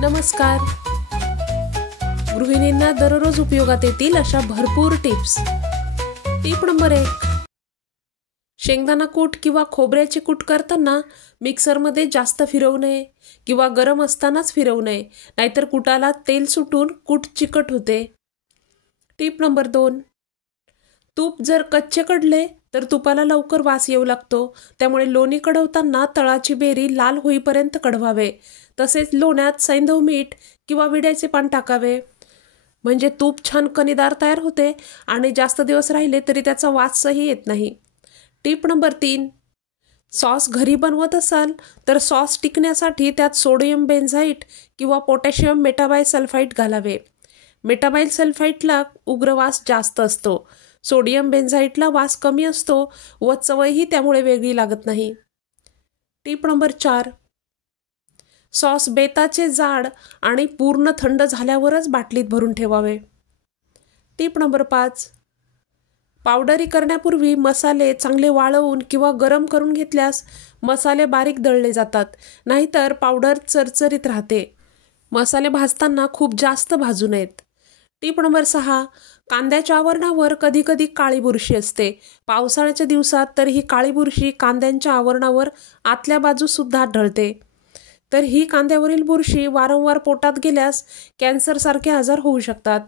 नमस्कार. गृहिणींना दररोज उपयोगात येतील अशा भरपूर टिप्स. Tip number 1. शेंगदाणा कूट किंवा खोबऱ्याचे कूट करताना मिक्सरमध्ये जास्त फिरवू नये किंवा गरम असतानाच फिरवू नये, नाहीतर कुटाला तेल सुटून कूट चिकट होते. Tip number 2. तूप जर कच्चे कडले तर तुपाला लवकर वास येऊ लागतो, त्यामुळे लोणी कढवताना तळाची बेरी लाल होईपर्यंत कढवावे. तसेच लोण्यात सैंधव मीठ किंवा विड्याचे पान टाकावे, म्हणजे तूप छान कणीदार तयार होते आणि जास्त दिवस राहिले तरी त्याचा वासही येत नाही. Tip number 3. सॉस घरी बनवत असाल तर सॉस टिकण्यासाठी त्यात सोडियम बेन्झाईट किंवा पोटॅशियम मेटाबायसल्फाईट घालावे. मेटाबायसल्फाईटला उग्र वास जास्त असतो, सोडियम बेन्झाईटला वास कमी असतो व चवही त्यामुळे वेगळी लागत नाही. Tip number 4. सॉस बेताचे जाड आणि पूर्ण थंड झाल्यावरच बाटलीत भरून ठेवावे. Tip number 5. पावडरी करण्यापूर्वी मसाले चांगले वाळवून किंवा गरम करून घेतल्यास मसाले बारीक दळले जातात, नाहीतर पावडर चरचरीत राहते. मसाले भाजताना खूप जास्त भाजू नयेत. Tip number 6. कांद्याच्या आवरणावर कधीकधी काळी बुरशी असते. पावसाळ्याच्या दिवसात तर ही काळी बुरशी कांद्यांच्या आवरणावर आतल्या बाजूसुद्धा आढळते. तर ही कांद्यावरील बुरशी वारंवार पोटात गेल्यास कॅन्सरसारखे आजार होऊ शकतात.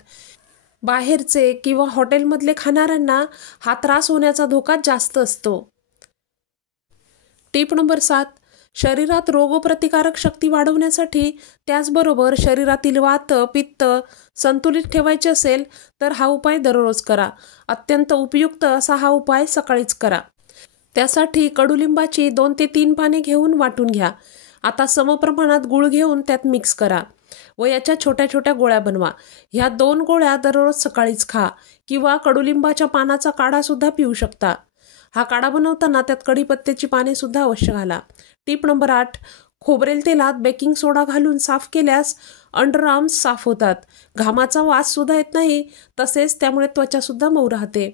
बाहेरचे किंवा हॉटेलमधले खाणाऱ्यांना हा त्रास होण्याचा धोका जास्त असतो. Tip number 7. शरीरात रोगप्रतिकारक शक्ती वाढवण्यासाठी, त्याचबरोबर शरीरातील वात पित्त संतुलित ठेवायचे असेल तर हा उपाय दररोज करा. अत्यंत उपयुक्त असा हा उपाय सकाळीच करा. त्यासाठी कडुलिंबाची 2 ते 3 पाने घेऊन वाटून घ्या. आता समप्रमाणात गूळ घेऊन त्यात मिक्स करा व याच्या छोट्या छोट्या गोळ्या बनवा. ह्या 2 गोळ्या दररोज सकाळीच खा किंवा कडुलिंबाच्या पानाचा काढा सुद्धा पिऊ शकता. हा काढा बनवताना त्यात कढीपत्त्याची पाने सुद्धा अवश्य घाला. Tip number 8. खोबरेल तेलात बेकिंग सोडा घालून साफ केल्यास अंडरआर्म्स साफ होतात. घामाचा वास सुद्धा येत नाही, तसेच त्यामुळे त्वचा सुद्धा मऊ राहते.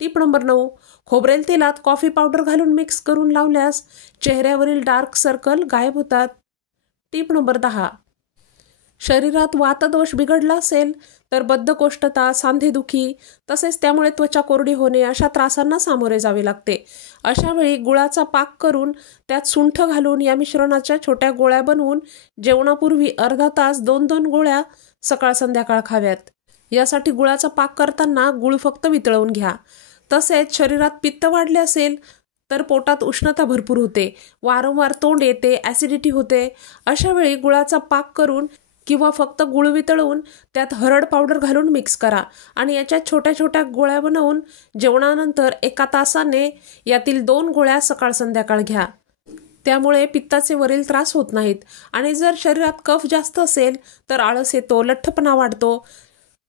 Tip number 9. खोबरेल तेलात कॉफी पावडर घालून मिक्स करून लावल्यास चेहऱ्यावरील डार्क सर्कल गायब होतात. Tip number 10. शरीरात वातदोष बिघडला असेल तर बद्धकोष्ठता, सांधेदुखी तसेच त्यामुळे त्वचा कोरडी होणे अशा त्रासांना सामोरे जावे लागते. अशा वेळी गुळाचा पाक करून त्यात सुंठ घालून या मिश्रणाच्या छोट्या गोळ्या बनवून जेवणापूर्वी अर्धा तास 2-2 गोळ्या सकाळ संध्याकाळ खाव्यात. यासाठी गुळाचा पाक करताना गुळ फक्त वितळवून घ्या. तसेच शरीरात पित्त वाढले असेल तर पोटात उष्णता भरपूर होते, वारंवार तोंड येते, ॲसिडिटी होते. अशा वेळी गुळाचा पाक करून किंवा फक्त गुळ वितळवून त्यात हरड पावडर घालून मिक्स करा आणि याच्या छोट्या छोट्या गोळ्या बनवून जेवणानंतर 1 तासाने यातील 2 गोळ्या सकाळ संध्याकाळ घ्या. त्यामुळे पित्ताचे वरील त्रास होत नाहीत. आणि जर शरीरात कफ जास्त असेल तर आळस येतो, लठ्ठपणा वाढतो,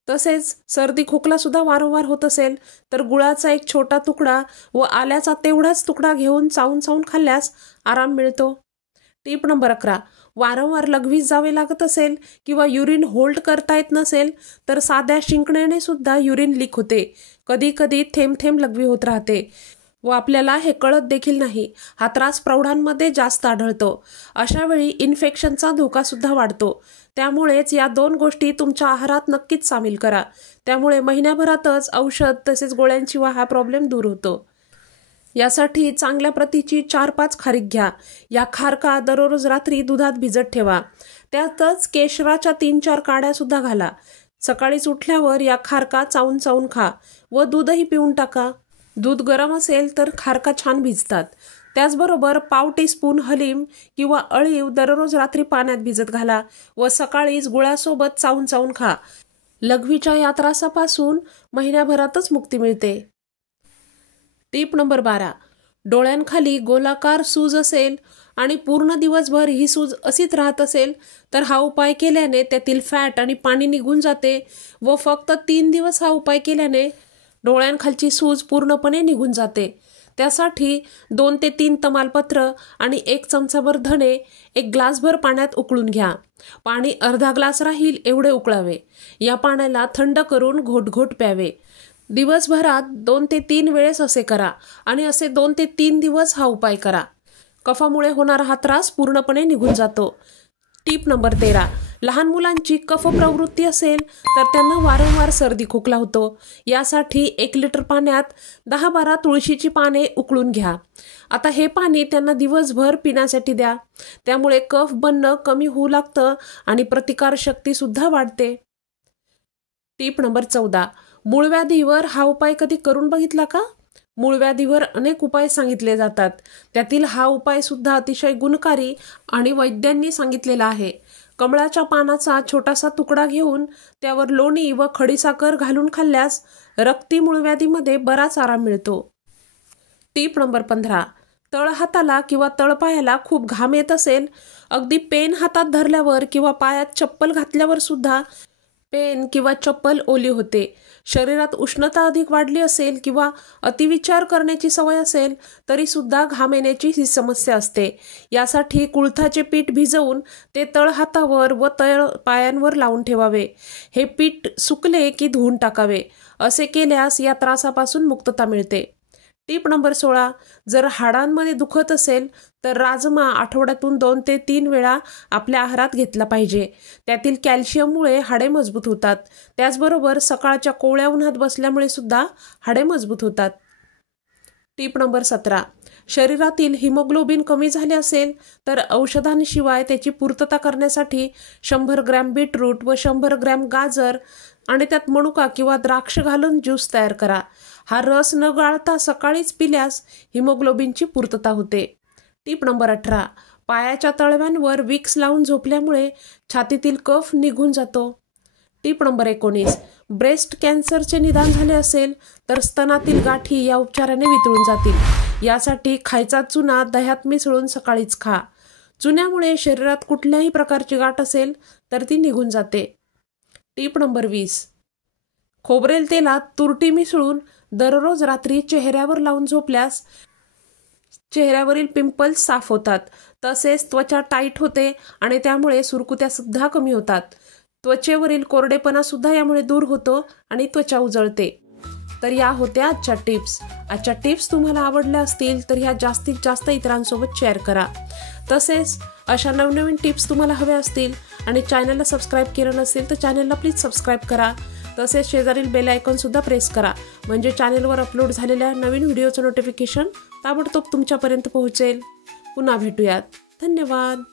तसेच सर्दी खोकला सुद्धा वारंवार होत असेल तर गुळाचा एक छोटा तुकडा व आल्याचा तेवढाच तुकडा घेऊन चावून चावून खाल्ल्यास आराम मिळतो. Tip number 11. वारंवार लघवीस जावे लागत असेल किंवा युरिन होल्ड करता येत नसेल तर साध्या शिंकण्याने सुद्धा युरिन लीक होते. कधी कधी थेंब थेंब लघवी होत राहते व आपल्याला हे कळत देखील नाही. हा त्रास प्रौढांमध्ये जास्त आढळतो. अशा वेळी इन्फेक्शनचा धोका सुद्धा वाढतो. त्यामुळेच या 2 गोष्टी तुमच्या आहारात नक्कीच सामील करा. त्यामुळे महिन्याभरातच औषध तसेच गोळ्यांची हा प्रॉब्लेम दूर होतो. यासाठी चांगल्या प्रतीची 4-5 खारीक घ्या. या खारका दररोज रात्री दुधात भिजत ठेवा. त्यातच केशराच्या 3-4 काड्या सुद्धा घाला. सकाळीच उठल्यावर या खारका चावून चावून खा व दूधही पिऊन टाका. दूध गरम असेल तर खारका छान भिजतात. त्याचबरोबर पाव टीस्पून हलीम किंवा अळीव दररोज रात्री पाण्यात भिजत घाला व सकाळीच गुळासोबत चावून चावून खा. लघवीच्या या त्रासापासून महिन्याभरातच मुक्ती मिळते. Tip number 12. डोळ्यांखाली गोलाकार सूज असेल आणि पूर्ण दिवसभर ही सूज अशीच राहत असेल तर हा उपाय केल्याने त्यातील फॅट आणि पाणी निघून जाते व फक्त 3 दिवस हा उपाय केल्याने डोळ्यांखालची सूज पूर्णपणे निघून जाते. त्यासाठी 2 ते 3 तमालपत्र आणि 1 चमचाभर धणे 1 ग्लासभर पाण्यात उकळून घ्या. पाणी अर्धा ग्लास राहील एवढे उकळावे. या पाण्याला थंड करून घोट प्यावे. दिवसभरात 2 ते 3 वेळेस असे करा आणि असे 2 ते 3 दिवस हा उपाय करा. कफामुळे होणारा हा त्रास पूर्णपणे निघून जातो. Tip number 13. लहान मुलांची कफ प्रवृत्ती असेल तर त्यांना वारंवार सर्दी खोकला होतो। यासाठी 1 लिटर पाण्यात 10-12 तुळशीची पाने उकळून घ्या। आता हे पाणी त्यांना दिवसभर पिण्यासाठी द्या। त्यामुळे कफ बनणं कमी होऊ लागतं आणि प्रतिकारशक्ती सुद्धा वाढते। टिप नंबर 14, मूळव्याधीवर हा उपाय कधी करून बघितला का? मूळव्याधीवर अनेक उपाय सांगितले जातात, त्यातील हा उपाय सुद्धा अतिशय गुणकारी आणि वैद्यांनी सांगितलेला आहे। कमळाच्या पानाचा छोटासा तुकडा घेऊन त्यावर लोणी व खडीसाखर घालून खाल्ल्यास रक्ती मूळव्याधीमध्ये बराच आराम मिळतो। टिप नंबर 15, तळहाताला किंवा तळपायाला खूप घाम येत असेल, अगदी पेन हातात धरल्यावर किंवा पायात चप्पल घातल्यावर सुद्धा पेन किंवा चप्पल ओली होते। शरीरात उष्णता अधिक वाढली असेल किंवा अतिविचार करण्याची सवय असेल तरी सुद्धा घाम येण्याची ही समस्या असते। यासाठी कुळथाचे पीठ भिजवून ते तळहातावर व तळपायांवर लावून ठेवावे। हे पीठ सुकले की धुवून टाकावे। असे केल्यास या त्रासापासून मुक्तता मिळते। टिप नंबर 16, जर हाडांमध्ये दुखत असेल तर राजमा आठवड्यातून 2 ते 3 वेळा आपल्या आहारात घेतला पाहिजे। त्यातील कॅल्शियममुळे हाडे मजबूत होतात। त्याचबरोबर सकाळच्या कोवळ्या उन्हात बसल्यामुळे सुद्धा हाडे मजबूत होतात। टिप नंबर 17, शरीरातील हिमोग्लोबिन कमी झाले असेल तर औषधांशिवाय त्याची पूर्तता करण्यासाठी 100 ग्रॅम बीटरूट व 100 ग्रॅम गाजर आणि त्यात मनुका किंवा द्राक्ष घालून ज्यूस तयार करा। हा रस न गाळता सकाळीच पिल्यास हिमोग्लोबिनची पूर्तता होते। टिप नंबर 18, पायाच्या तळव्यांवर विक्स लावून झोपल्यामुळे छातीतील कफ निघून जातो। टिप नंबर 19, ब्रेस्ट कॅन्सरचे निदान झाले असेल तर स्तनातील गाठी या उपचाराने वितळून जातील। यासाठी खायचा चुना दह्यात मिसळून सकाळीच खा। चुन्यामुळे शरीरात कुठल्याही प्रकारची गाठ असेल तर ती निघून जाते। टिप नंबर 20, खोबरेल तेलात तुरटी मिसळून दररोज रात्री चेहऱ्यावर लावून झोपल्यास चेहऱ्यावरील पिंपल्स साफ होतात। तसेच त्वचा टाईट होते आणि त्यामुळे सुरकुत्या सुद्धा कमी होतात। त्वचेवरील कोरडेपणा सुद्धा यामुळे दूर होतो आणि त्वचा उजळते। तर या होत्या आजच्या टिप्स। आजच्या टिप्स तुम्हाला आवडल्या असतील तर ह्या जास्तीत जास्त इतरांसोबत शेअर करा। तसेच अशा नवनवीन टिप्स तुम्हाला हव्या असतील आणि चॅनलला सबस्क्राईब केलं नसेल तर चॅनलला प्लीज सबस्क्राईब करा। तसेच शेजारील बेल आयकॉन सुद्धा प्रेस करा, म्हणजे चॅनलवर अपलोड झालेल्या नवीन व्हिडिओचं नोटिफिकेशन ताबडतोब तुमच्यापर्यंत पोहोचेल। पुन्हा भेटूयात। धन्यवाद।